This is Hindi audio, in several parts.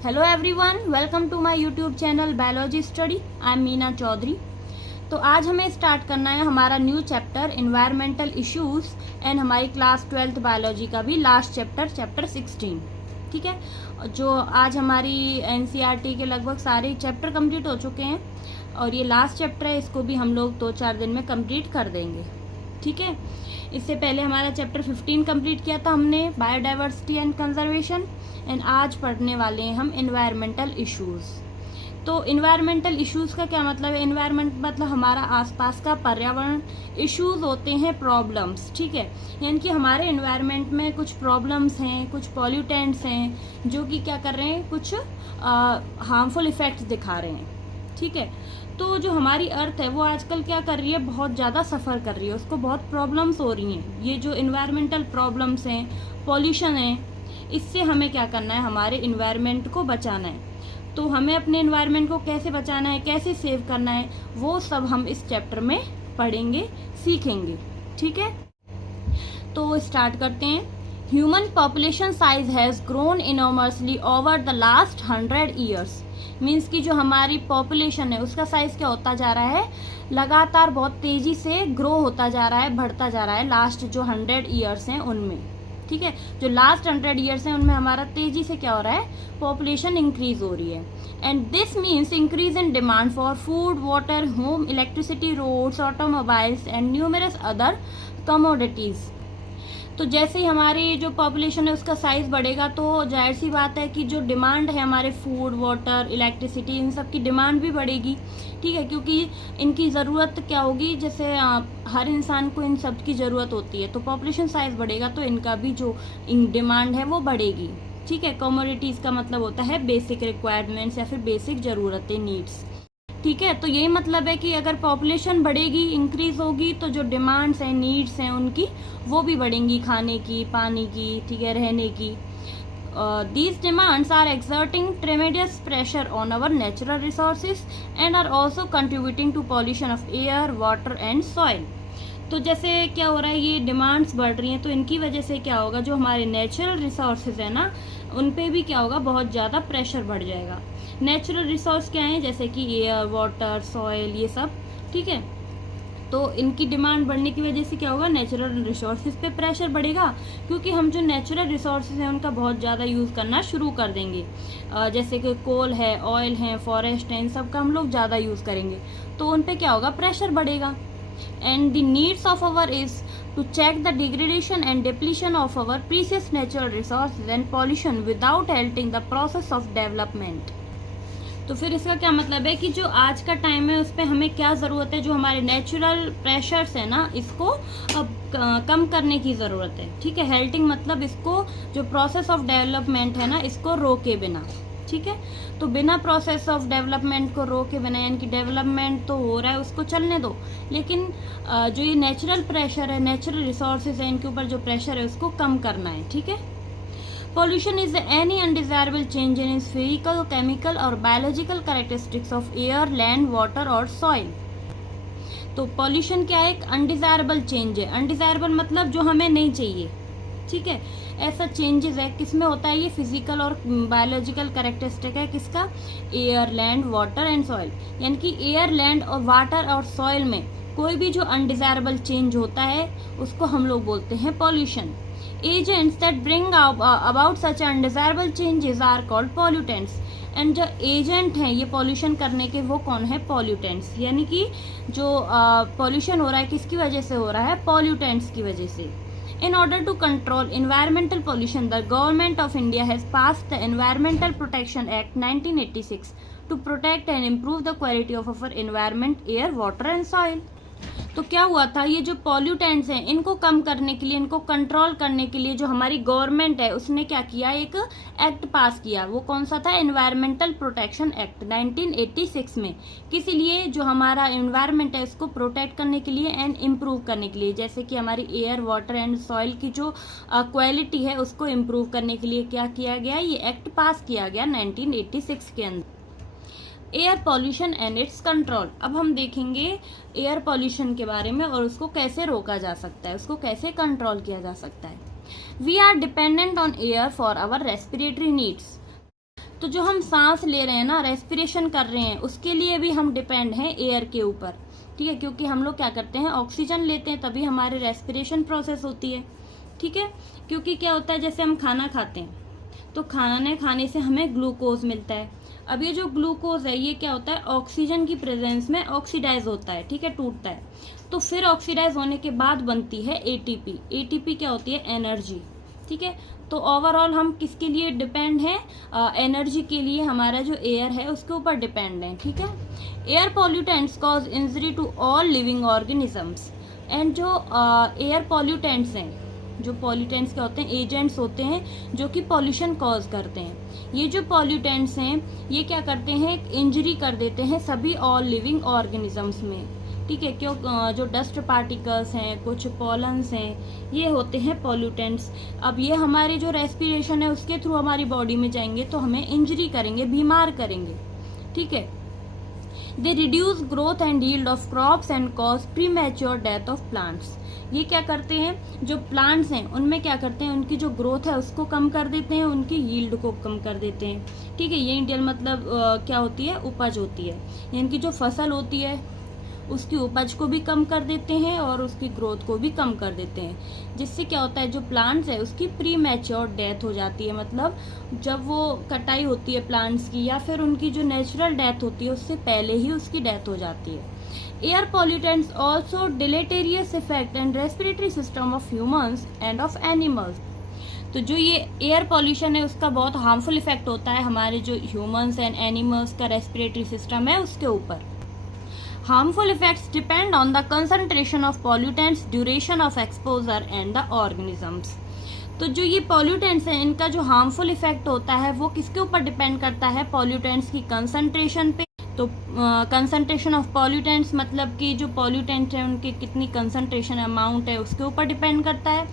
Hello everyone, welcome to my YouTube channel biology study. I am Meena Chaudhary. तो आज हमें स्टार्ट करना है हमारा new chapter environmental issues and हमारी क्लास 12th बायोलॉजी का भी लास्ट चैप्टर 16। ठीक है, जो आज हमारी एनसीईआरटी के लगभग सारे चैप्टर कंप्लीट हो चुके हैं और ये लास्ट चैप्टर है, इसको भी हम लोग 2-4 दिन में कंप्लीट कर देंगे। ठीक है, इससे पहले हमारा चैप्टर 15 कंप्लीट किया था हमने, बायोडाइवर्सिटी एंड कंजर्वेशन, एंड आज पढ़ने वाले हैं हम एनवायरमेंटल इश्यूज। तो एनवायरमेंटल इश्यूज का क्या मतलब है? एनवायरमेंट मतलब हमारा आसपास का पर्यावरण, इश्यूज होते हैं प्रॉब्लम्स। ठीक है, यानी कि हमारे एनवायरमेंट में कुछ प्रॉब्लम्स हैं, कुछ पॉल्यूटेंट्स हैं जो कि क्या कर रहे हैं, कुछ हार्मफुल इफेक्ट्स दिखा रहे हैं। ठीक है, तो जो हमारी अर्थ है वो आजकल क्या कर रही है, बहुत ज़्यादा सफ़र कर रही है, उसको बहुत प्रॉब्लम्स हो रही हैं। ये जो एनवायरमेंटल प्रॉब्लम्स हैं, पॉल्यूशन है, इससे हमें क्या करना है, हमारे एनवायरनमेंट को बचाना है। तो हमें अपने एनवायरनमेंट को कैसे बचाना है, कैसे सेव करना है, वो सब हम इस चैप्टर में पढ़ेंगे, सीखेंगे। ठीक है, तो स्टार्ट करते हैं। Human population size has grown enormously over the last 100 years. Means कि जो हमारी पॉपुलेशन है उसका साइज क्या होता जा रहा है, लगातार बहुत तेजी से ग्रो होता जा रहा है, बढ़ता जा रहा है लास्ट जो 100 ईयर्स हैं उनमें। ठीक है, जो लास्ट 100 ईयर्स हैं उनमें हमारा तेजी से क्या हो रहा है, पॉपुलेशन इंक्रीज हो रही है। And this means increase in demand for food, water, home, electricity, roads, automobiles and numerous other commodities. तो जैसे ही हमारी जो पॉपुलेशन है उसका साइज बढ़ेगा तो जाहिर सी बात है कि जो डिमांड है हमारे फूड, वाटर, इलेक्ट्रिसिटी, इन सब की डिमांड भी बढ़ेगी। ठीक है, क्योंकि इनकी ज़रूरत क्या होगी, जैसे हर इंसान को इन सब की ज़रूरत होती है, तो पॉपुलेशन साइज बढ़ेगा तो इनका भी जो डिमांड है वो बढ़ेगी। ठीक है, कमोडिटीज़ का मतलब होता है बेसिक रिक्वायरमेंट्स या फिर बेसिक ज़रूरतें, नीड्स। ठीक है, तो यही मतलब है कि अगर पॉपुलेशन बढ़ेगी, इंक्रीज होगी, तो जो डिमांड्स हैं, नीड्स हैं उनकी, वो भी बढ़ेंगी, खाने की, पानी की, ठीक है, रहने की। These demands are exerting tremendous pressure on our natural resources and are also contributing to pollution of air, water and soil. तो जैसे क्या हो रहा है, ये डिमांड्स बढ़ रही हैं तो इनकी वजह से क्या होगा, जो हमारे नेचुरल रिसोर्सेज है ना, उन पे भी क्या होगा, बहुत ज़्यादा प्रेशर बढ़ जाएगा। नेचुरल रिसोर्स क्या है, जैसे कि एयर, वाटर, सॉइल, ये सब। ठीक है, तो इनकी डिमांड बढ़ने की वजह से क्या होगा, नेचुरल रिसोर्सेज पे प्रेशर बढ़ेगा, क्योंकि हम जो नेचुरल रिसोर्सेज हैं उनका बहुत ज़्यादा यूज़ करना शुरू कर देंगे। जैसे कि कोल है, ऑयल है, फॉरेस्ट है, इन सब का हम लोग ज़्यादा यूज़ करेंगे, तो उन पे क्या होगा, प्रेशर बढ़ेगा। And the needs of our is to check the degradation and depletion of our precious natural resources and pollution without halting the process of development. तो फिर इसका क्या मतलब है कि जो आज का टाइम है उस पर हमें क्या ज़रूरत है, जो हमारे नेचुरल प्रेशर्स है ना, इसको अब कम करने की ज़रूरत है। ठीक है, हेल्टिंग मतलब इसको, जो प्रोसेस ऑफ डेवलपमेंट है ना, इसको रोके बिना। ठीक है, तो बिना प्रोसेस ऑफ डेवलपमेंट को रोके बिना, यानी कि डेवलपमेंट तो हो रहा है उसको चलने दो, लेकिन जो ये नेचुरल प्रेशर है, नेचुरल रिसोर्सेज है, इनके ऊपर जो प्रेशर है उसको कम करना है। ठीक है, pollution is any undesirable change in its physical, chemical or biological characteristics of air, land, water or soil. तो पॉल्यूशन क्या है, एक अनडिजायरेबल चेंज है। अनडिजायरेबल मतलब जो हमें नहीं चाहिए। ठीक है, ऐसा चेंजेस है, किसमें होता है, ये फिजिकल और बायोलॉजिकल कैरेक्टरिस्टिक है, किसका, air, land, water and soil. यानी कि एयर, लैंड और वाटर और सॉइल में कोई भी जो अनडिजायरेबल चेंज होता है उसको हम लोग बोलते हैं pollution. Agents that bring about such undesirable changes are called pollutants. And जो एजेंट हैं ये पॉल्यूशन करने के, वो कौन है, पॉल्यूटेंट्स। यानी कि जो पॉल्यूशन हो रहा है किसकी वजह से हो रहा है, पॉल्यूटेंट्स की वजह से। In order to control environmental pollution, the government of India has passed the Environmental Protection Act 1986 to protect and improve the quality of our environment, air, water and soil. तो क्या हुआ था, ये जो पॉल्यूटेंट्स हैं इनको कम करने के लिए, इनको कंट्रोल करने के लिए जो हमारी गवर्नमेंट है उसने क्या किया, एक एक्ट पास किया। वो कौन सा था, एनवायरमेंटल प्रोटेक्शन एक्ट 1986 में। किस लिए, जो हमारा एनवायरनमेंट है इसको प्रोटेक्ट करने के लिए एंड इम्प्रूव करने के लिए, जैसे कि हमारी एयर, वाटर एंड सॉइल की जो क्वालिटी है उसको इम्प्रूव करने के लिए क्या किया गया, ये एक्ट पास किया गया 1986 के अंदर। Air pollution and it's control. अब हम देखेंगे एयर पॉल्यूशन के बारे में और उसको कैसे रोका जा सकता है, उसको कैसे कंट्रोल किया जा सकता है। We are dependent on air for our respiratory needs. तो जो हम सांस ले रहे हैं ना, रेस्पिरेशन कर रहे हैं, उसके लिए भी हम डिपेंड हैं एयर के ऊपर, ठीक है, क्योंकि हम लोग क्या करते हैं, ऑक्सीजन लेते हैं, तभी हमारे रेस्पिरेशन प्रोसेस होती है, ठीक है। क्योंकि क्या होता है, जैसे हम खाना खाते हैं तो खाना खाने से हमें ग्लूकोज मिलता है। अब ये जो ग्लूकोज है ये क्या होता है, ऑक्सीजन की प्रेजेंस में ऑक्सीडाइज होता है, ठीक है, टूटता है। तो फिर ऑक्सीडाइज होने के बाद बनती है एटीपी। एटीपी क्या होती है, एनर्जी, ठीक है। तो ओवरऑल हम किसके लिए डिपेंड हैं, एनर्जी के लिए हमारा जो एयर है उसके ऊपर डिपेंड है, ठीक है। Air pollutants cause injury to all living organisms. And जो एयर पॉल्यूटेंट्स हैं, जो पॉल्यूटेंट्स क्या होते हैं, एजेंट्स होते हैं जो कि पॉल्यूशन कॉज करते हैं। ये जो पॉल्यूटेंट्स हैं ये क्या करते हैं, इंजरी कर देते हैं सभी ऑल लिविंग ऑर्गेनिजम्स में, ठीक है। क्यों, जो डस्ट पार्टिकल्स हैं, कुछ पॉलन्स हैं, ये होते हैं पॉल्यूटेंट्स। अब ये हमारे जो रेस्पिरेशन है उसके थ्रू हमारी बॉडी में जाएंगे तो हमें इंजरी करेंगे, बीमार करेंगे, ठीक है। They reduce growth and yield of crops and cause premature death of plants. ये क्या करते हैं, जो प्लांट्स हैं उनमें क्या करते हैं, उनकी जो ग्रोथ है उसको कम कर देते हैं, उनकी यील्ड को कम कर देते हैं, ठीक है। ये इंडियन मतलब क्या होती है, उपज होती है, इनकी जो फसल होती है उसकी उपज को भी कम कर देते हैं और उसकी ग्रोथ को भी कम कर देते हैं, जिससे क्या होता है, जो प्लांट्स है उसकी प्री मैच्योर डेथ हो जाती है। मतलब जब वो कटाई होती है प्लांट्स की या फिर उनकी जो नेचुरल डेथ होती है उससे पहले ही उसकी डेथ हो जाती है। Air pollutants also deleterious effect and respiratory system of humans and of animals. तो जो ये एयर पॉल्यूशन है उसका बहुत हार्मफुल इफेक्ट होता है हमारे जो ह्यूमंस एंड एनिमल्स का रेस्पिरेटरी सिस्टम है उसके ऊपर। Harmful effects depend on the concentration of pollutants, duration of exposure and the organisms. तो जो ये पॉल्यूटेंट्स हैं इनका जो हार्मफुल इफेक्ट होता है वो किसके ऊपर डिपेंड करता है, पॉल्यूटेंट्स की कंसंट्रेशन पे। तो कंसंट्रेशन ऑफ पॉल्यूटेंट्स मतलब कि जो पॉल्यूटेंट्स हैं उनकी कितनी कंसंट्रेशन अमाउंट है उसके ऊपर डिपेंड करता है।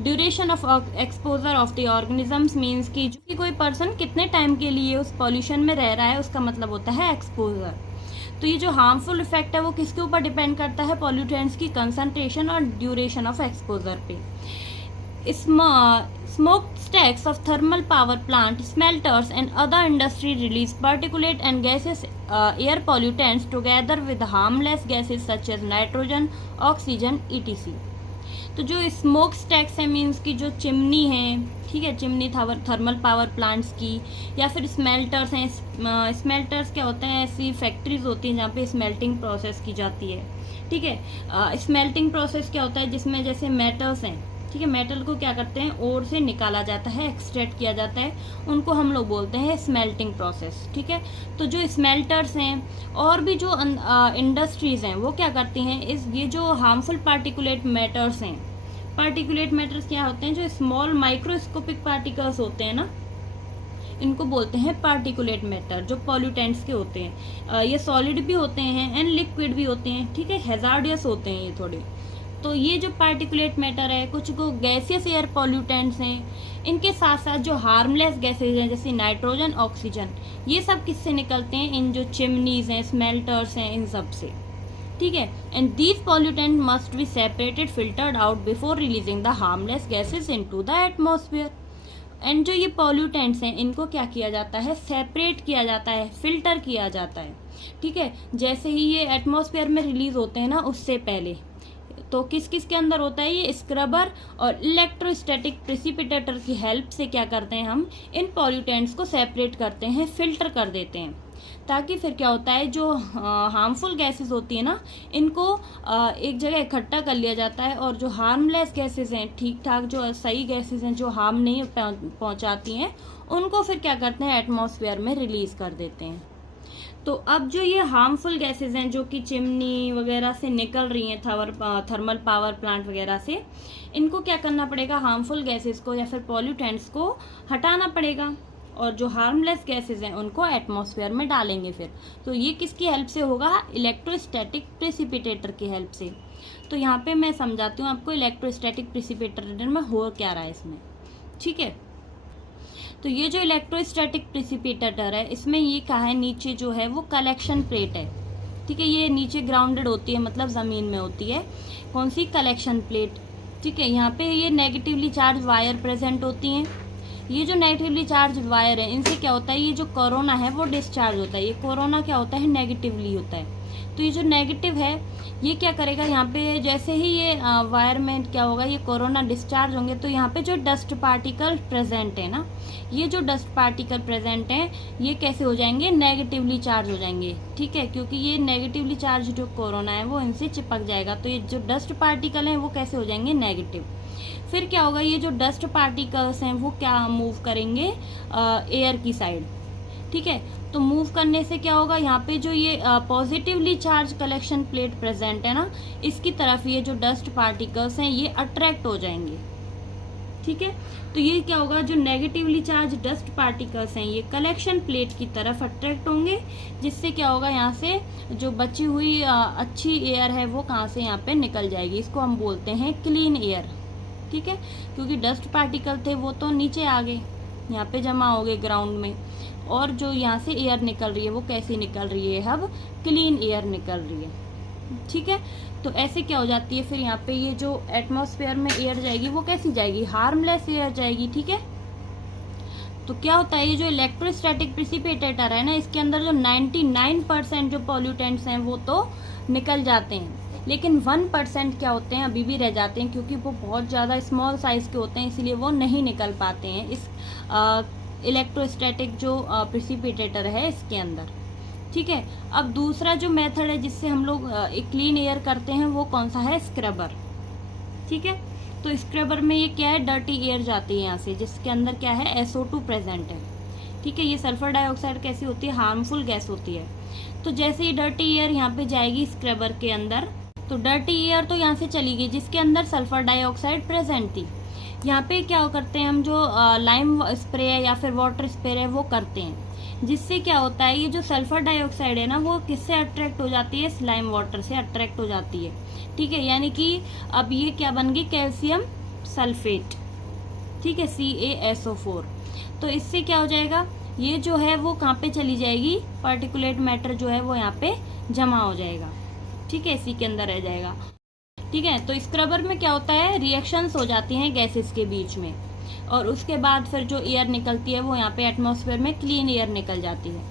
Duration of exposure of the organisms means कि जो कि कोई पर्सन कितने टाइम के लिए उस पॉल्यूशन में रह रहा है उसका मतलब होता है एक्सपोजर। तो ये जो हार्मफुल इफेक्ट है वो किसके ऊपर डिपेंड करता है, पॉल्यूटेंट्स की कंसंट्रेशन और ड्यूरेशन ऑफ एक्सपोजर पे। Smokestacks of thermal power plant, smelters and other industry release particulate and gaseous air pollutants together with harmless gases such as nitrogen, oxygen, etc. तो जो स्मोक स्टैक्स है मीन्स की जो चिमनी है, ठीक है, चिमनी थर्मल पावर प्लांट्स की, या फिर स्मेल्टर्स हैं। स्मेल्टर्स क्या होते हैं, ऐसी फैक्ट्रीज होती हैं जहाँ पे स्मेल्टिंग प्रोसेस की जाती है, ठीक है। स्मेल्टिंग प्रोसेस क्या होता है, जिसमें जैसे मेटल्स हैं, ठीक है, मेटल को क्या करते हैं, ओर से निकाला जाता है, एक्सट्रैक्ट किया जाता है, उनको हम लोग बोलते हैं स्मेल्टिंग प्रोसेस, ठीक है। तो जो स्मेल्टर्स हैं और भी जो इंडस्ट्रीज हैं वो क्या करती हैं, ये जो हार्मफुल पार्टिकुलेट मैटर्स हैं, पार्टिकुलेट मैटर्स क्या होते हैं, जो स्मॉल माइक्रोस्कोपिक पार्टिकल्स होते हैं ना, इनको बोलते हैं पार्टिकुलेट मैटर, जो पॉल्यूटेंट्स के होते हैं। ये सॉलिड भी होते हैं एंड लिक्विड भी होते हैं, ठीक है, हैजार्डियस होते हैं ये थोड़े। तो ये जो पार्टिकुलेट मैटर है, कुछ को गैसियस एयर पॉल्यूटेंट्स हैं, इनके साथ साथ जो हार्मलेस गैसेज हैं जैसे नाइट्रोजन, ऑक्सीजन, ये सब किससे निकलते हैं, इन जो चिमनीज हैं, स्मेल्टर्स हैं, इन सब से, ठीक है। And these pollutant must be separated, filtered out before releasing the harmless gases into the atmosphere. And जो ये पॉल्यूटेंट्स हैं इनको क्या किया जाता है, सेपरेट किया जाता है, फिल्टर किया जाता है, ठीक है। जैसे ही ये एटमॉस्फेयर में रिलीज होते हैं ना उससे पहले, तो किस किस के अंदर होता है, ये स्क्रबर और इलेक्ट्रोस्टैटिक प्रेसिपिटेटर की हेल्प से क्या करते हैं, हम इन पॉल्यूटेंट्स को सेपरेट करते हैं, फिल्टर कर देते हैं, ताकि फिर क्या होता है, जो हार्मफुल गैसेस होती है ना इनको एक जगह इकट्ठा कर लिया जाता है, और जो हार्मलेस गैसेस हैं, ठीक ठाक जो सही गैसेस हैं जो हार्म नहीं पहुंचाती हैं, उनको फिर क्या करते हैं, एटमॉस्फेयर में रिलीज कर देते हैं। तो अब जो ये हार्मफुल गैसेस हैं जो कि चिमनी वगैरह से निकल रही हैं, थर्मल पावर प्लांट वगैरह से, इनको क्या करना पड़ेगा, हार्मफुल गैसेस को या फिर पॉल्यूटेंट्स को हटाना पड़ेगा, और जो हार्मलेस गैसेस हैं उनको एटमॉस्फेयर में डालेंगे फिर। तो ये किसकी हेल्प से होगा, इलेक्ट्रोस्टैटिक प्रेसिपिटेटर की हेल्प से। तो यहाँ पे मैं समझाती हूँ आपको इलेक्ट्रोस्टैटिक प्रेसिपिटेटर में हो क्या रहा है इसमें, ठीक है। तो ये जो इलेक्ट्रोस्टैटिक प्रेसिपिटेटर है इसमें ये कहा है, नीचे जो है वो कलेक्शन प्लेट है, ठीक है, ये नीचे ग्राउंडेड होती है, मतलब ज़मीन में होती है, कौन सी, कलेक्शन प्लेट, ठीक है। यहाँ पे ये नेगेटिवली चार्ज वायर प्रेजेंट होती हैं, ये जो नेगेटिवली चार्ज वायर है इनसे क्या होता है, ये जो कोरोना है वो डिस्चार्ज होता है। ये कोरोना क्या होता है, नेगेटिवली होता है। तो ये जो नेगेटिव है ये क्या करेगा, यहाँ पे जैसे ही ये वायर में क्या होगा, ये कोरोना डिस्चार्ज होंगे तो यहाँ पे जो डस्ट पार्टिकल प्रेजेंट है ना, ये जो डस्ट पार्टिकल प्रेजेंट हैं ये कैसे हो जाएंगे, नेगेटिवली चार्ज हो जाएंगे। ठीक है, क्योंकि ये नेगेटिवली चार्ज जो कोरोना है वो इनसे चिपक जाएगा, तो ये जो डस्ट पार्टिकल हैं वो कैसे हो जाएंगे, नेगेटिव। फिर क्या होगा, ये जो डस्ट पार्टिकल्स हैं वो क्या मूव करेंगे, एयर की साइड। ठीक है, तो मूव करने से क्या होगा, यहाँ पे जो ये positively charge collection plate present है ना, इसकी तरफ ये जो डस्ट पार्टिकल्स हैं ये अट्रैक्ट हो जाएंगे। ठीक है, तो ये क्या होगा, जो नेगेटिवली चार्ज डस्ट पार्टिकल्स हैं ये कलेक्शन प्लेट की तरफ अट्रैक्ट होंगे, जिससे क्या होगा, यहाँ से जो बची हुई अच्छी एयर है वो कहाँ से यहाँ पे निकल जाएगी। इसको हम बोलते हैं क्लीन एयर। ठीक है, क्योंकि डस्ट पार्टिकल थे वो तो नीचे आ गए, यहाँ पे जमा हो गए ग्राउंड में, और जो यहाँ से एयर निकल रही है वो कैसी निकल रही है, अब क्लीन एयर निकल रही है। ठीक है, तो ऐसे क्या हो जाती है, फिर यहाँ पे ये जो एटमॉस्फेयर में एयर जाएगी वो कैसी जाएगी, हार्मलेस एयर जाएगी। ठीक है, तो क्या होता है, ये जो इलेक्ट्रोस्टैटिक प्रिसिपिटेटर है ना, इसके अंदर जो 99% जो पॉल्यूटेंट्स हैं वो तो निकल जाते हैं, लेकिन 1% क्या होते हैं, अभी भी रह जाते हैं, क्योंकि वो बहुत ज़्यादा स्मॉल साइज़ के होते हैं, इसीलिए वो नहीं निकल पाते हैं इस इलेक्ट्रोस्टैटिक जो प्रिसिपिटेटर है इसके अंदर। ठीक है, अब दूसरा जो मेथड है जिससे हम लोग क्लीन एयर करते हैं वो कौन सा है, स्क्रबर। ठीक है, तो स्क्रबर में ये क्या है, डर्टी एयर जाती है यहाँ से, जिसके अंदर क्या है, SO2 प्रेजेंट है। ठीक है, ये सल्फर डाइऑक्साइड कैसी होती है, हार्मफुल गैस होती है। तो जैसे ही डर्टी एयर यहाँ पे जाएगी स्क्रबर के अंदर, तो डर्टी एयर तो यहाँ से चली गई जिसके अंदर सल्फर डाइऑक्साइड प्रेजेंट थी। यहाँ पे क्या करते हैं हम, जो लाइम स्प्रे है या फिर वाटर स्प्रे है वो करते हैं, जिससे क्या होता है, ये जो सल्फर डाइऑक्साइड है ना वो किससे अट्रैक्ट हो जाती है, स्लाइम वाटर से अट्रैक्ट हो जाती है। ठीक है, यानी कि अब ये क्या बन गई, कैल्शियम सल्फेट। ठीक है, CaSO4। तो इससे क्या हो जाएगा, ये जो है वो कहाँ पे चली जाएगी, पार्टिकुलेट मैटर जो है वो यहाँ पे जमा हो जाएगा। ठीक है, इसी के अंदर रह जाएगा। ठीक है, तो स्क्रबर में क्या होता है, रिएक्शंस हो जाती हैं गैसेस के बीच में, और उसके बाद फिर जो एयर निकलती है वो यहाँ पे एटमॉस्फेयर में क्लीन एयर निकल जाती है।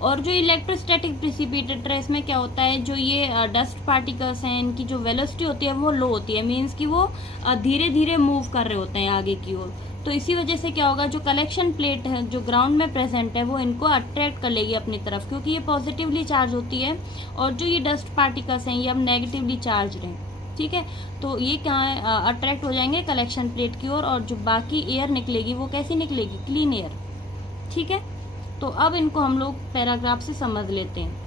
और जो इलेक्ट्रोस्टैटिक प्रिसिपिटेटर है इसमें क्या होता है, जो ये डस्ट पार्टिकल्स हैं इनकी जो वेलोसिटी होती है वो लो होती है, मीन्स कि वो धीरे धीरे मूव कर रहे होते हैं आगे की ओर। तो इसी वजह से क्या होगा, जो कलेक्शन प्लेट है जो ग्राउंड में प्रेजेंट है वो इनको अट्रैक्ट कर लेगी अपनी तरफ, क्योंकि ये पॉजिटिवली चार्ज होती है, और जो ये डस्ट पार्टिकल्स हैं ये अब नेगेटिवली चार्ज हैं। ठीक है, तो ये क्या है, अट्रैक्ट हो जाएंगे कलेक्शन प्लेट की ओर, और जो बाकी एयर निकलेगी वो कैसी निकलेगी, क्लीन एयर। ठीक है, तो अब इनको हम लोग पैराग्राफ से समझ लेते हैं।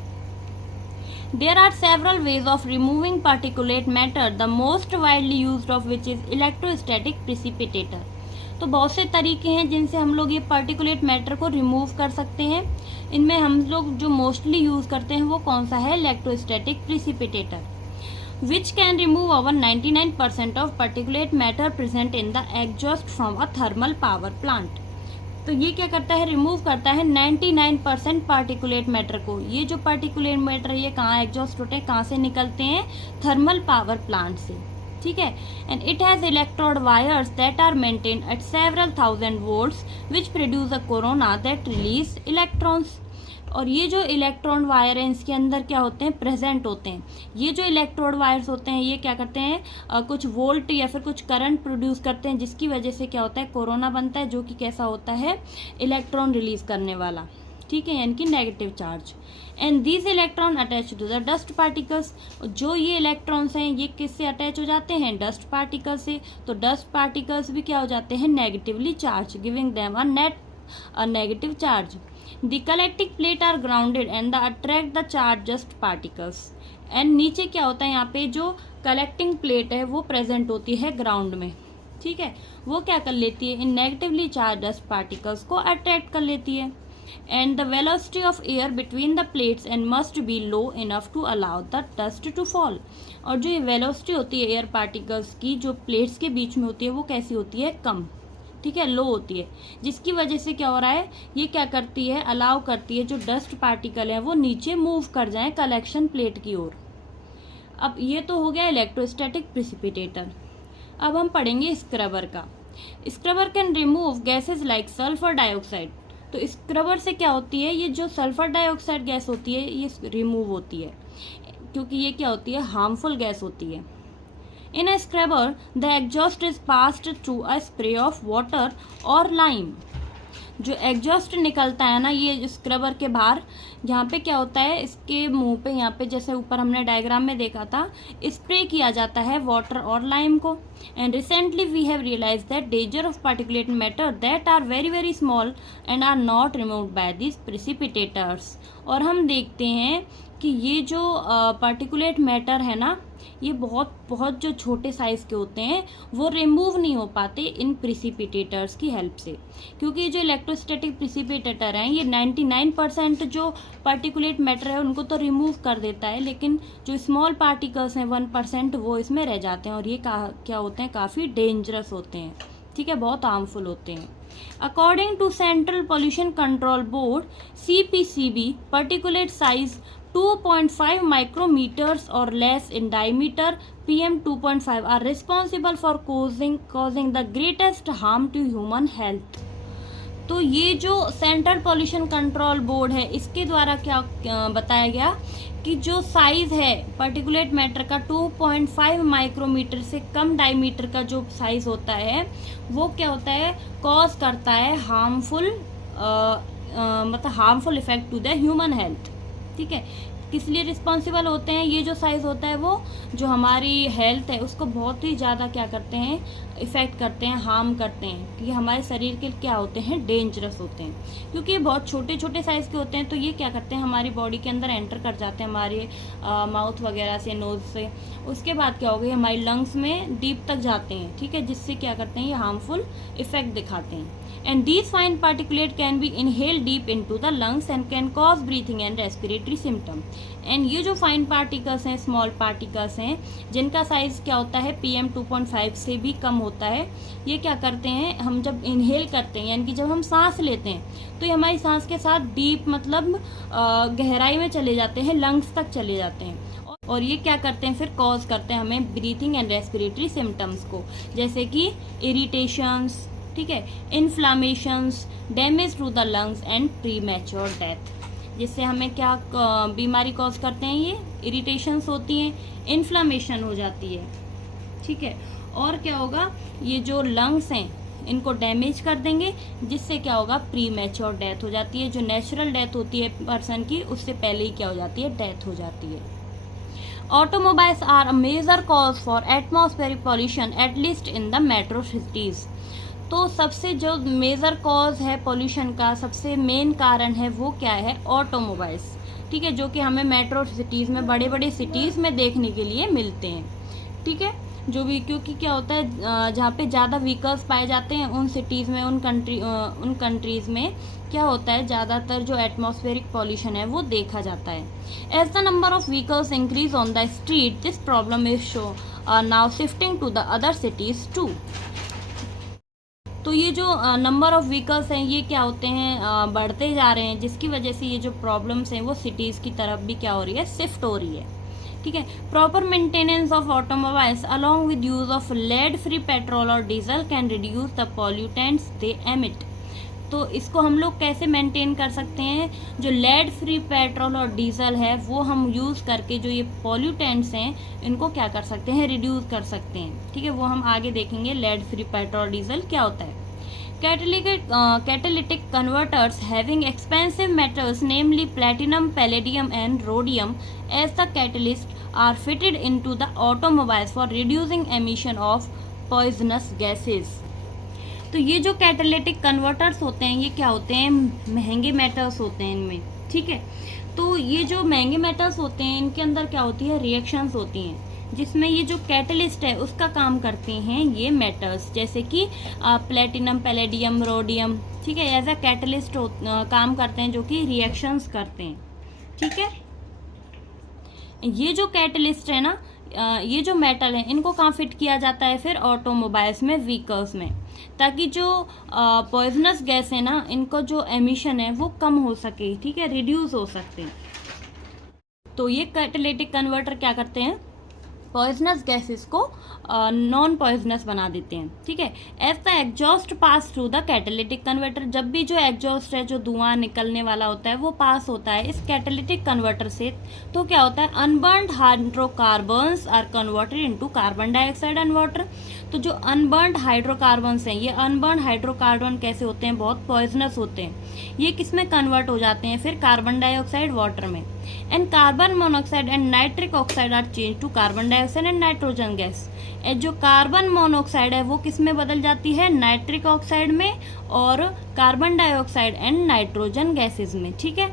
There are several ways of removing particulate matter, the most widely used of which is electrostatic precipitator. तो बहुत से तरीके हैं जिनसे हम लोग ये पार्टिकुलेट मैटर को रिमूव कर सकते हैं। इनमें हम लोग जो मोस्टली यूज करते हैं वो कौन सा है, electrostatic प्रिसिपिटेटर, which can remove over 99% of particulate matter present in the exhaust from a thermal power plant. तो ये क्या करता है, रिमूव करता है 99% पार्टिकुलेट मैटर को। ये जो पार्टिकुलेट मैटर ये कहाँ एग्जॉस्ट होते हैं, कहाँ से निकलते हैं, थर्मल पावर प्लांट से। ठीक है, and it has electrode wires that are maintain at several thousand volts which produce a corona that release electrons. और ये जो इलेक्ट्रॉन वायर है इसके अंदर क्या होते हैं, प्रेजेंट होते हैं। ये जो इलेक्ट्रोड वायर्स होते हैं ये क्या करते हैं, कुछ वोल्ट या फिर कुछ करंट प्रोड्यूस करते हैं, जिसकी वजह से क्या होता है, कोरोना बनता है, जो कि कैसा होता है, इलेक्ट्रॉन रिलीज करने वाला। ठीक है, यानी कि negative charge. And these electron attach to the dust particles. जो ये इलेक्ट्रॉन्स हैं ये किससे अटैच हो जाते हैं, डस्ट पार्टिकल से। तो डस्ट पार्टिकल्स भी क्या हो जाते हैं, negatively charge, giving them a negative charge. The collecting plate are grounded and the attract the charged particles. And नीचे क्या होता है, यहाँ पे जो कलेक्टिंग प्लेट है वो प्रेजेंट होती है ग्राउंड में। ठीक है, वो क्या कर लेती है, इन नेगेटिवली चार्ज डस्ट पार्टिकल्स को अट्रैक्ट कर लेती है। And the velocity of air between the plates and must be low enough to allow the dust to fall. और जो ये वेलोसिटी होती है एयर पार्टिकल्स की, जो प्लेट्स के बीच में होती है वो कैसी होती है, कम। ठीक है, लो होती है, जिसकी वजह से क्या हो रहा है, ये क्या करती है, अलाउ करती है जो डस्ट पार्टिकल है वो नीचे मूव कर जाए कलेक्शन प्लेट की ओर। अब ये तो हो गया इलेक्ट्रोस्टैटिक प्रिसिपिटेटर। अब हम पढ़ेंगे स्क्रबर का। Scrubber can remove gases like sulphur dioxide. तो स्क्रबर से क्या होती है, ये जो सल्फर डाइऑक्साइड गैस होती है ये रिमूव होती है, क्योंकि ये क्या होती है, हार्मफुल गैस होती है। In a scrubber the exhaust is passed through a spray of water और लाइम। जो एग्जॉस्ट निकलता है ना ये स्क्रबर के बाहर, यहाँ पे क्या होता है, इसके मुंह पे यहाँ पे जैसे ऊपर हमने डायग्राम में देखा था, स्प्रे किया जाता है वाटर और लाइम को। And recently we have realise that danger of particulate matter that are very very small and are not removed by this precipitators. और हम देखते हैं कि ये जो पार्टिकुलेट मैटर है ना, ये बहुत बहुत जो छोटे साइज़ के होते हैं वो रिमूव नहीं हो पाते इन प्रिसिपिटेटर्स की हेल्प से, क्योंकि जो इलेक्ट्रोस्टैटिक प्रिसिपिटेटर हैं ये 99% जो पार्टिकुलेट मैटर है उनको तो रिमूव कर देता है, लेकिन जो स्मॉल पार्टिकल्स हैं 1% वो इसमें रह जाते हैं और ये क्या होते हैं, काफ़ी डेंजरस होते हैं, ठीक है, बहुत हार्मफुल होते हैं। According to central pollution control board CPCB, particulate size 2.5 micrometers or less in diameter, PM 2.5 are responsible for causing the greatest harm to human health। तो ये जो सेंट्रल पोल्यूशन कंट्रोल बोर्ड है इसके द्वारा क्या बताया गया कि जो साइज है पार्टिकुलेट मैटर का 2.5 माइक्रोमीटर से कम डायमीटर का जो साइज होता है वो क्या होता है, कॉज करता है हार्मफुल मतलब harmful effect to the human health. ठीक है, किस लिए रिस्पॉन्सिबल होते हैं, ये जो साइज होता है वो जो हमारी हेल्थ है उसको बहुत ही ज़्यादा क्या करते हैं, इफ़ेक्ट करते हैं, हार्म करते हैं, कि हमारे शरीर के क्या होते हैं, डेंजरस होते हैं, क्योंकि ये बहुत छोटे छोटे साइज़ के होते हैं। तो ये क्या करते हैं, हमारी बॉडी के अंदर एंटर कर जाते हैं हमारे माउथ वगैरह से, नोज़ से, उसके बाद क्या हो गई हमारी लंग्स में डीप तक जाते हैं। ठीक है, जिससे क्या करते हैं, ये हार्मफुल इफेक्ट दिखाते हैं। And these fine particulate can be inhaled deep into the lungs and can cause breathing and respiratory symptom। And ये जो फाइन पार्टिकल्स हैं, स्मॉल पार्टिकल्स हैं, जिनका साइज क्या होता है PM 2.5 से भी कम होता है, ये क्या करते हैं, हम जब इनहेल करते हैं यानी कि जब हम सांस लेते हैं तो ये हमारी सांस के साथ डीप मतलब गहराई में चले जाते हैं, लंग्स तक चले जाते हैं, और ये क्या करते हैं, फिर कॉज करते हैं हमें ब्रीथिंग एंड रेस्पिरेटरी सिम्टम्स को, जैसे कि इरिटेशंस, ठीक है, inflammations, damage to the lungs and premature death. जिससे हमें क्या बीमारी कॉज करते हैं, ये इरिटेशंस होती हैं, इन्फ्लामेशन हो जाती है। ठीक है, और क्या होगा, ये जो लंग्स हैं इनको डैमेज कर देंगे, जिससे क्या होगा, प्रीमैच्योर डेथ हो जाती है। जो नेचुरल डेथ होती है पर्सन की, उससे पहले ही क्या हो जाती है, डेथ हो जाती है। Automobiles are a major cause for atmospheric pollution at least in the metro cities. तो सबसे जो मेजर कॉज है पोल्यूशन का, सबसे मेन कारण है वो क्या है, ऑटोमोबाइल्स। ठीक है, जो कि हमें मेट्रो सिटीज़ में, बड़े बड़े सिटीज़ में देखने के लिए मिलते हैं। ठीक है, जो भी, क्योंकि क्या होता है, जहाँ पे ज़्यादा व्हीकल्स पाए जाते हैं उन सिटीज़ में, उन कंट्रीज़ में क्या होता है, ज़्यादातर जो एटमॉस्फेरिक पॉल्यूशन है वो देखा जाता है। As the number of vehicles increase on the street, this problem is so now shifting to the other cities too. तो ये जो नंबर ऑफ व्हीकल्स हैं ये क्या होते हैं, बढ़ते जा रहे हैं, जिसकी वजह से ये जो प्रॉब्लम्स हैं वो सिटीज़ की तरफ भी क्या हो रही है, शिफ्ट हो रही है। ठीक है, proper maintenance of automobiles along with use of lead free petrol और diesel can reduce the pollutants they emit. तो इसको हम लोग कैसे मेंटेन कर सकते हैं, जो लेड फ्री पेट्रोल और डीजल है वो हम यूज़ करके जो ये पॉल्यूटेंट्स हैं इनको क्या कर सकते हैं, रिड्यूस कर सकते हैं। ठीक है, वो हम आगे देखेंगे लेड फ्री पेट्रोल डीजल क्या होता है। Catalytic converters having expensive metals namely platinum, palladium and rhodium as the catalyst are fitted into the automobiles for reducing emission of poisonous gases। तो ये जो कैटालिटिक कन्वर्टर्स होते हैं ये क्या होते हैं, महंगे मेटल्स होते हैं इनमें। ठीक है, तो ये जो महंगे मेटल्स होते हैं इनके अंदर क्या होती है, रिएक्शंस होती हैं, जिसमें ये जो कैटलिस्ट है उसका काम करते हैं ये मेटल्स, जैसे कि प्लेटिनम, पैलेडियम, रोडियम। ठीक है, एज अ कैटलिस्ट काम करते हैं, जो कि रिएक्शंस करते हैं। ठीक है, ये जो कैटलिस्ट है ना, ये जो मेटल है इनको कहाँ फिट किया जाता है, फिर ऑटोमोबाइल्स में, व्हीकल्स में, ताकि जो पॉइजनस गैस है ना इनको जो एमिशन है वो कम हो सके। ठीक है, रिड्यूस हो सकते हैं। तो ये कैटालिटिक कन्वर्टर क्या करते हैं, पॉइजनस गैसेस को नॉन पॉइजनस बना देते हैं, ठीक है। As the exhaust pass through the catalytic converter, जब भी जो एग्जॉस्ट है, जो धुआं निकलने वाला होता है, वो पास होता है इस कैटालिटिक कन्वर्टर से, तो क्या होता है, unburned hydrocarbons are converted into carbon dioxide and water. तो जो अनबर्न्ड हाइड्रोकार्बन्स हैं, ये अनबर्न्ड हाइड्रोकार्बन कैसे होते हैं, बहुत पॉइजनस होते हैं। ये किस में कन्वर्ट हो जाते हैं फिर, कार्बन डाइऑक्साइड वाटर में। And carbon monoxide and nitric oxide are change to carbon dioxide and nitrogen gas. जो कार्बन मोनोऑक्साइड है वो किस में बदल जाती है, नाइट्रिक ऑक्साइड में, और carbon dioxide and nitrogen gases में, ठीक है।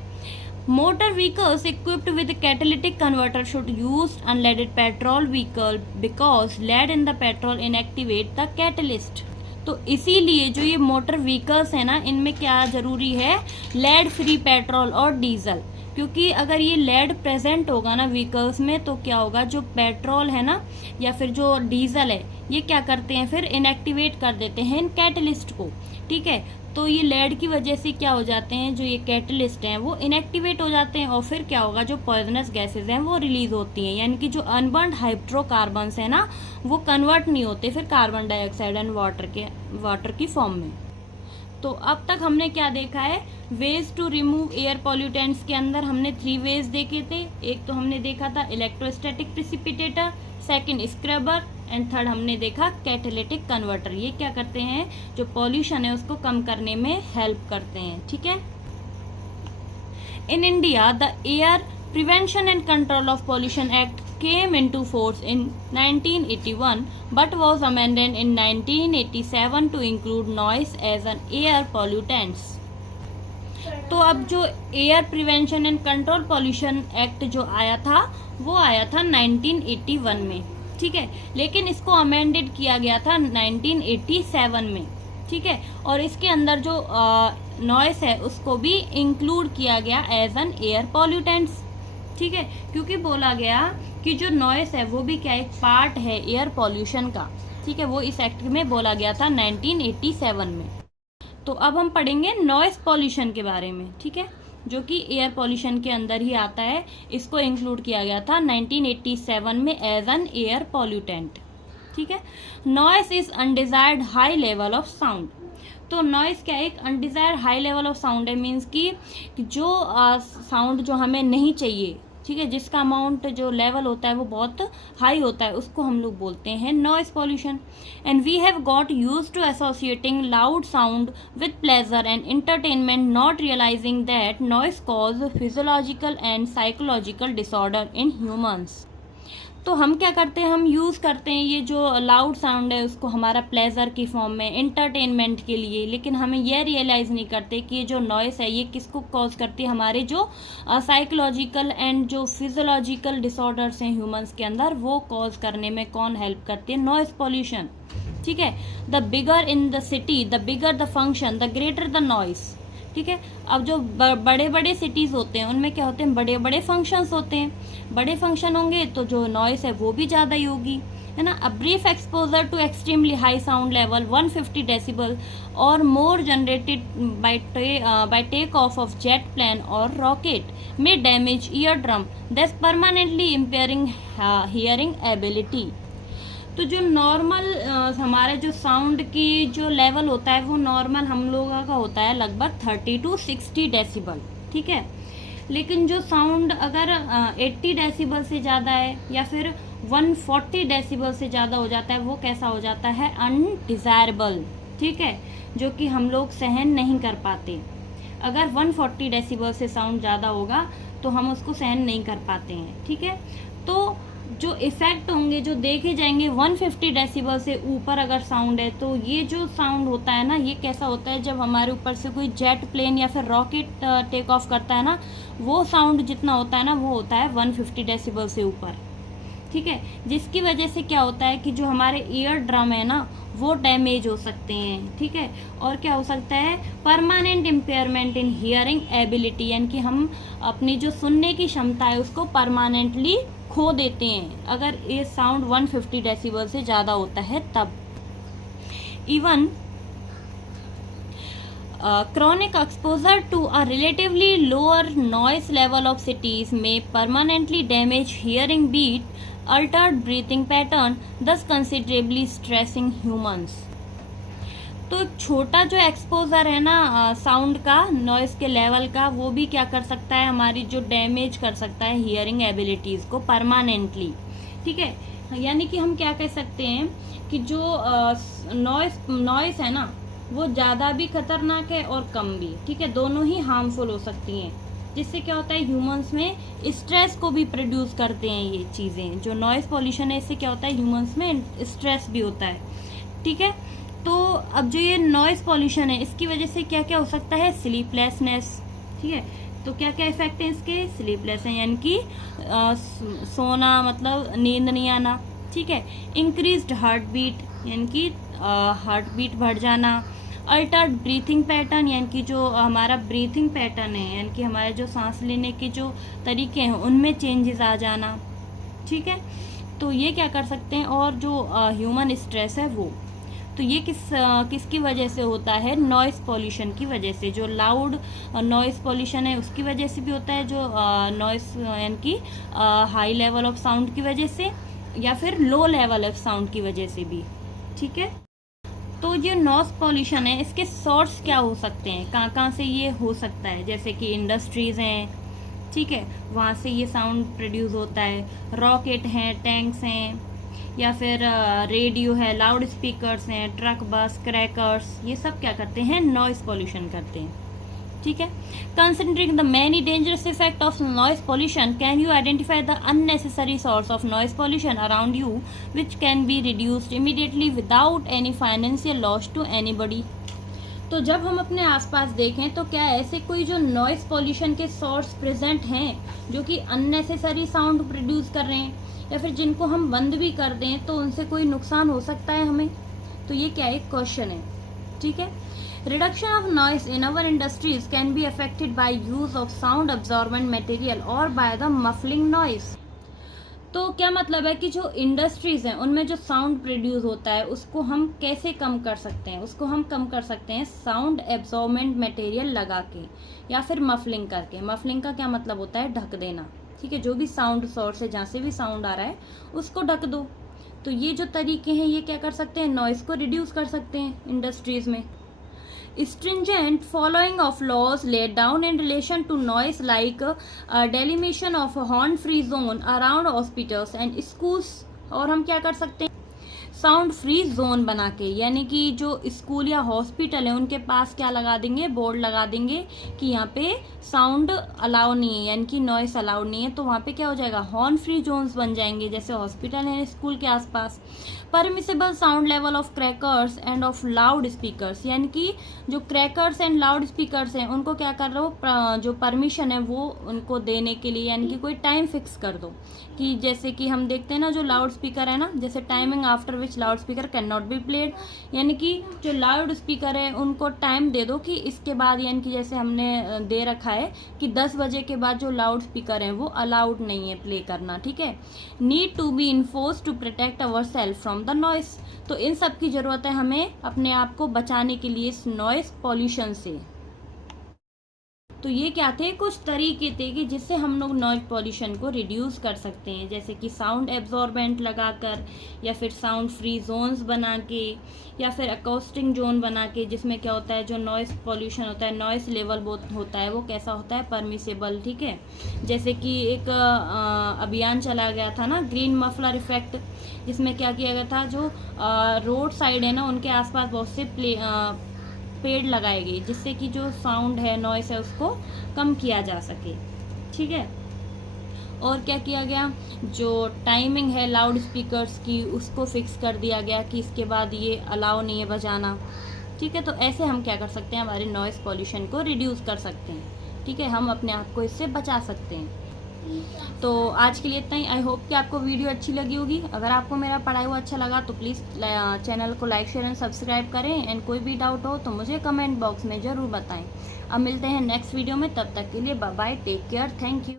Motor vehicles equipped with catalytic converter should use unleaded petrol vehicle because lead in the petrol inactivate the catalyst. तो इसीलिए जो ये मोटर व्हीकल्स है ना, इनमें क्या जरूरी है, लेड फ्री पेट्रोल और डीजल, क्योंकि अगर ये लेड प्रेजेंट होगा ना व्हीकल्स में, तो क्या होगा, जो पेट्रोल है ना या फिर जो डीजल है, ये क्या करते हैं फिर, इनएक्टिवेट कर देते हैं इन कैटलिस्ट को, ठीक है। तो ये लेड की वजह से क्या हो जाते हैं, जो ये कैटलिस्ट हैं वो इनएक्टिवेट हो जाते हैं, और फिर क्या होगा, जो पॉइजनस गैसेज हैं वो रिलीज होती हैं, यानी कि जो अनबर्न्ड हाइड्रोकार्बन्स है ना, वो कन्वर्ट नहीं होते फिर कार्बन डाइऑक्साइड एंड वाटर की फॉर्म में। तो अब तक हमने क्या देखा है, ways to remove air pollutants के अंदर हमने 3 वेज देखे थे। एक तो हमने देखा था electrostatic precipitator, second scrubber, and third हमने देखा कैटालिटिक कन्वर्टर। ये क्या करते हैं, जो पॉल्यूशन है उसको कम करने में हेल्प करते हैं, ठीक है। In India the air prevention and control of pollution act came into force in 1981 but was amended in 1987 to include noise as an air pollutants। तो अब जो air prevention and control pollution act जो आया था, वो आया था 1981 में, ठीक है, लेकिन इसको अमेंडेड किया गया था 1987 में, ठीक है। और इसके अंदर जो नॉइस है उसको भी इंक्लूड किया गया एज एन एयर पॉल्यूटेंट्स, ठीक है, क्योंकि बोला गया कि जो नॉइस है वो भी क्या एक पार्ट है एयर पॉल्यूशन का, ठीक है। वो इस एक्ट में बोला गया था 1987 में। तो अब हम पढ़ेंगे नॉइस पॉल्यूशन के बारे में, ठीक है, जो कि एयर पॉल्यूशन के अंदर ही आता है। इसको इंक्लूड किया गया था 1987 में एज एन एयर पॉल्यूटेंट, ठीक है। Noise is undesired high level of sound. तो नॉइस क्या है, एक undesired high level of sound है, मीन्स कि जो साउंड जो हमें नहीं चाहिए, ठीक है, जिसका अमाउंट जो लेवल होता है वो बहुत हाई होता है, उसको हम लोग बोलते हैं noise pollution. And we have got used to associating loud sound with pleasure and entertainment, not realising that noise cause physiological and psychological disorder in humans. तो हम क्या करते हैं, हम यूज़ करते हैं ये जो लाउड साउंड है उसको हमारा प्लेजर की फॉर्म में, एंटरटेनमेंट के लिए, लेकिन हमें ये रियलाइज़ नहीं करते कि ये जो नॉइस है ये किसको कॉज करती है, हमारे जो साइकोलॉजिकल एंड जो फिजियोलॉजिकल डिसऑर्डर्स हैं ह्यूमंस के अंदर, वो कॉज करने में कौन हेल्प करती है, नॉइस पॉल्यूशन, ठीक है। The bigger in the city the bigger the function the greater the noise, ठीक है। अब जो बड़े बड़े सिटीज होते हैं उनमें क्या होते हैं, बड़े बड़े फंक्शंस होते हैं, बड़े फंक्शन होंगे तो जो नॉइस है वो भी ज़्यादा ही होगी, है ना। A brief exposure to extremely high sound level 150 decibel और more generated by take off jet plane और रॉकेट में damage ear drum, thus permanently impairing hearing ability. तो जो नॉर्मल हमारे जो साउंड की जो लेवल होता है वो नॉर्मल हम लोगों का होता है लगभग 30 to 60 डेसिबल, ठीक है। लेकिन जो साउंड अगर 80 डेसिबल से ज़्यादा है या फिर 140 डेसिबल से ज़्यादा हो जाता है, वो कैसा हो जाता है, अनडिज़ायरेबल, ठीक है, जो कि हम लोग सहन नहीं कर पाते। अगर 140 डेसिबल से साउंड ज़्यादा होगा तो हम उसको सहन नहीं कर पाते हैं, ठीक है। तो जो इफ़ेक्ट होंगे जो देखे जाएंगे 150 डेसिबल से ऊपर अगर साउंड है, तो ये जो साउंड होता है ना, ये कैसा होता है, जब हमारे ऊपर से कोई जेट प्लेन या फिर रॉकेट टेक ऑफ करता है ना, वो साउंड जितना होता है ना, वो होता है 150 डेसिबल से ऊपर, ठीक है। जिसकी वजह से क्या होता है कि जो हमारे ईयर ड्रम है ना, वो डैमेज हो सकते हैं, ठीक है। और क्या हो सकता है, permanent impairment in hearing ability, यानी कि हम अपनी जो सुनने की क्षमता है उसको परमानेंटली खो देते हैं अगर ये साउंड 150 डेसिबल से ज़्यादा होता है तब। Even chronic exposure to a relatively lower noise level of cities may permanently damage hearing beat altered breathing pattern, thus considerably stressing humans. तो छोटा जो एक्सपोजर है ना साउंड का, नॉइस के लेवल का, वो भी क्या कर सकता है, हमारी जो डैमेज कर सकता है हियरिंग एबिलिटीज को परमानेंटली, ठीक है। यानी कि हम क्या कह सकते हैं कि जो नॉइस है ना वो ज़्यादा भी खतरनाक है और कम भी, ठीक है, दोनों ही हार्मफुल हो सकती हैं, जिससे क्या होता है ह्यूमंस में स्ट्रेस को भी प्रोड्यूस करते हैं ये चीज़ें। जो नॉइस पॉल्यूशन है इससे क्या होता है ह्यूमंस में स्ट्रेस भी होता है, ठीक है। तो अब जो ये नॉइस पॉल्यूशन है इसकी वजह से क्या क्या हो सकता है, स्लीपलेसनेस, ठीक है। तो क्या क्या इफेक्ट है इसके, स्लीपलेस है यानी कि सोना मतलब नींद नहीं आना, ठीक है। इंक्रीज्ड हार्ट बीट यानी कि हार्ट बीट बढ़ जाना। अल्टर्ड ब्रीथिंग पैटर्न यानी कि जो हमारा ब्रीथिंग पैटर्न है यानी कि हमारे जो सांस लेने के जो तरीके हैं उनमें चेंजेस आ जाना, ठीक है। तो ये क्या कर सकते हैं। और जो ह्यूमन स्ट्रेस है वो, तो ये किसकी वजह से होता है, नॉइस पॉल्यूशन की वजह से। जो लाउड नॉइस पॉल्यूशन है उसकी वजह से भी होता है, जो नॉइस यानी कि हाई लेवल ऑफ साउंड की वजह से या फिर लो लेवल ऑफ साउंड की वजह से भी, ठीक है। तो ये नॉइस पॉल्यूशन है इसके सोर्स क्या हो सकते हैं, कहाँ कहाँ से ये हो सकता है, जैसे कि इंडस्ट्रीज हैं, ठीक है, वहाँ से ये साउंड प्रोड्यूस होता है। रॉकेट हैं, टैंक्स हैं, या फिर रेडियो है, लाउड स्पीकर्स हैं, ट्रक, बस, क्रैकर्स, ये सब क्या करते हैं, नॉइस पॉल्यूशन करते हैं, ठीक है। Considering the many dangerous effect of noise pollution, can you identify the unnecessary source of noise pollution around you which can be reduced immediately without any financial loss to anybody. तो जब हम अपने आसपास देखें तो क्या ऐसे कोई जो नॉइस पॉल्यूशन के सोर्स प्रेजेंट हैं जो कि अननेसेसरी साउंड प्रोड्यूस कर रहे हैं, या फिर जिनको हम बंद भी कर दें तो उनसे कोई नुकसान हो सकता है हमें। तो ये क्या एक क्वेश्चन है, ठीक है। Reduction of noise in our industries can be affected by use of sound absorbent material और बाय द मफलिंग नॉइस। तो क्या मतलब है कि जो इंडस्ट्रीज हैं उनमें जो साउंड प्रोड्यूस होता है उसको हम कैसे कम कर सकते हैं, उसको हम कम कर सकते हैं साउंड एब्जॉर्बेंट मटेरियल लगा के या फिर मफलिंग करके। मफलिंग का क्या मतलब होता है, ढक देना, ठीक है। जो भी साउंड सोर्स है, जहाँ से भी साउंड आ रहा है उसको ढक दो। तो ये जो तरीके हैं ये क्या कर सकते हैं, नॉइस को रिड्यूस कर सकते हैं इंडस्ट्रीज में। Stringent following of laws laid down in relation to noise like delimitation of horn-free zone around hospitals and schools। और हम क्या कर सकते हैं, साउंड फ्री जोन बना के, यानी कि जो स्कूल या हॉस्पिटल है उनके पास क्या लगा देंगे, बोर्ड लगा देंगे कि यहाँ पे साउंड अलाउ नहीं है यानी कि नॉइस अलाउड नहीं है। तो वहाँ पे क्या हो जाएगा, हॉर्न फ्री जोन्स बन जाएंगे, जैसे हॉस्पिटल है स्कूल के आसपास। Permissible sound level of crackers end of loud speakers, यानी कि जो क्रैकर्स एंड लाउड स्पीकर्स हैं उनको क्या कर रहे हो, जो परमिशन है वो उनको देने के लिए, यानी कि कोई टाइम फिक्स कर दो कि जैसे कि हम देखते हैं ना जो लाउड स्पीकर है ना, जैसे timing after which loud speaker can not be played, यानी कि जो लाउड स्पीकर है उनको टाइम दे दो कि इसके बाद, यानी कि जैसे हमने दे रखा है कि 10 बजे के बाद जो लाउड स्पीकर है वो अलाउड नहीं है प्ले करना, ठीक है। Need to be enforce to protect our self from the noise. तो इन सब की जरूरत है हमें अपने आप को बचाने के लिए इस नॉइस पॉल्यूशन से। तो ये क्या थे, कुछ तरीके थे कि जिससे हम लोग नॉइज पॉल्यूशन को रिड्यूस कर सकते हैं, जैसे कि साउंड एब्जॉर्बेंट लगाकर, या फिर साउंड फ्री जोन्स बना के, या फिर अकोस्टिक जोन बना के, जिसमें क्या होता है जो नॉइस पॉल्यूशन होता है, नॉइस लेवल होता है वो कैसा होता है, परमिसेबल, ठीक है। जैसे कि एक अभियान चला गया था ना, ग्रीन मफलर इफेक्ट, जिसमें क्या किया गया था, जो रोड साइड है ना उनके आसपास बहुत से पेड़ लगाए गए, जिससे कि जो साउंड है, नॉइस है, उसको कम किया जा सके, ठीक है। और क्या किया गया, जो टाइमिंग है लाउड स्पीकर्स की उसको फिक्स कर दिया गया कि इसके बाद ये अलाउ नहीं है बजाना, ठीक है। तो ऐसे हम क्या कर सकते हैं, हमारे नॉइस पॉल्यूशन को रिड्यूस कर सकते हैं, ठीक है, हम अपने आप को इससे बचा सकते हैं। तो आज के लिए इतना ही। आई होप कि आपको वीडियो अच्छी लगी होगी। अगर आपको मेरा पढ़ाई हुआ अच्छा लगा तो प्लीज़ चैनल को लाइक, शेयर एंड सब्सक्राइब करें। एंड कोई भी डाउट हो तो मुझे कमेंट बॉक्स में ज़रूर बताएं। अब मिलते हैं नेक्स्ट वीडियो में, तब तक के लिए bye bye, take care, thank you.